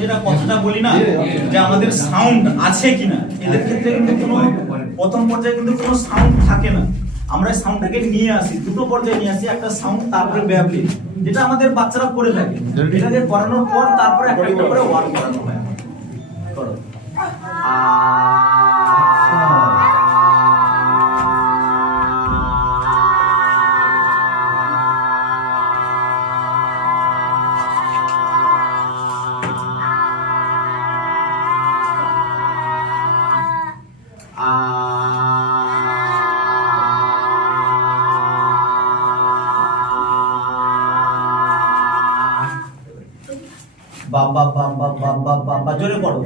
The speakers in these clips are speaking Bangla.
যেটা কথাটা বলি না যে আমাদের সাউন্ড আছে কিনা, এদের ক্ষেত্রে কিন্তু কোনো প্রথম পর্যায়ে কিন্তু কোনো সাউন্ড থাকে না। আমরা সাউন্ডটাকে নিয়ে আসি, দুটো পর্যায়ে নিয়ে আসি, একটা সাউন্ড তারপরে ব্যাবলিং, যেটা আমাদের বাচ্চারা করে থাকে। এটাকে করানোর পর তারপরে একটা একটা করে ওয়ার্ড করানো হয়। করো বাবা বাবা বাবা বাবা জোরে পড়ো।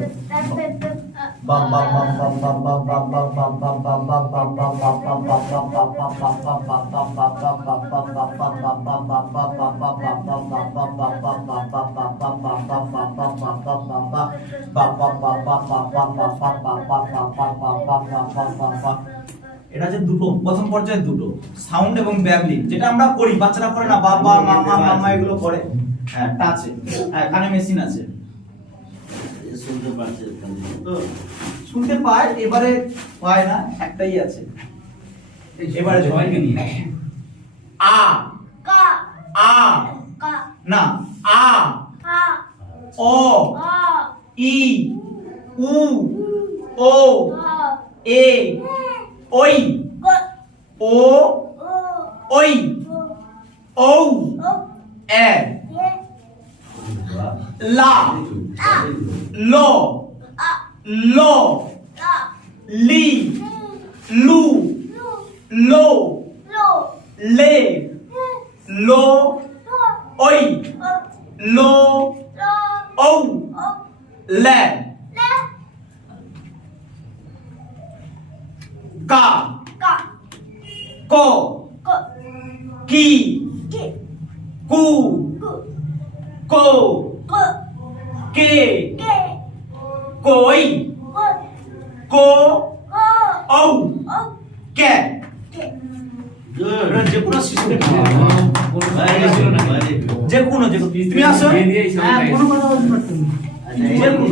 বাবা বাবা বাবা বাবা বাবা বাবা বাবা বাবা। এটা যে দুটো প্রথম পর্যায়ে দুটো সাউন্ড এবং ব্যাবলিং, যেটা আমরা করি, বাচ্চারা করে না, বাবা মামা মামা এগুলো করে। হ্যাঁ টাচে, হ্যাঁ কানে মেশিন আছে, শুনতে পাচ্ছে তো, শুনতে পায়, এবারে পায় না, একটাই আছে। এবারে জয়কে নিয়ে আ কা আ কা না আ হা ও আ ই উ ও হা এ ওই ক ও ও ওই ও ও ও এ এ লা আ লো আ লো লা লি লি লু লু লো লো লে লে লো লো ওই ও লো লো ও ও লে লে কা কা কো ক কি কি কু কু কো ক কে কে কই ক কো ক ও ও কে। কে যে কোনো শিশুকে যে কোনো তুমি আসো, কোনো কথা বলতে পারতেন না। যে কোনো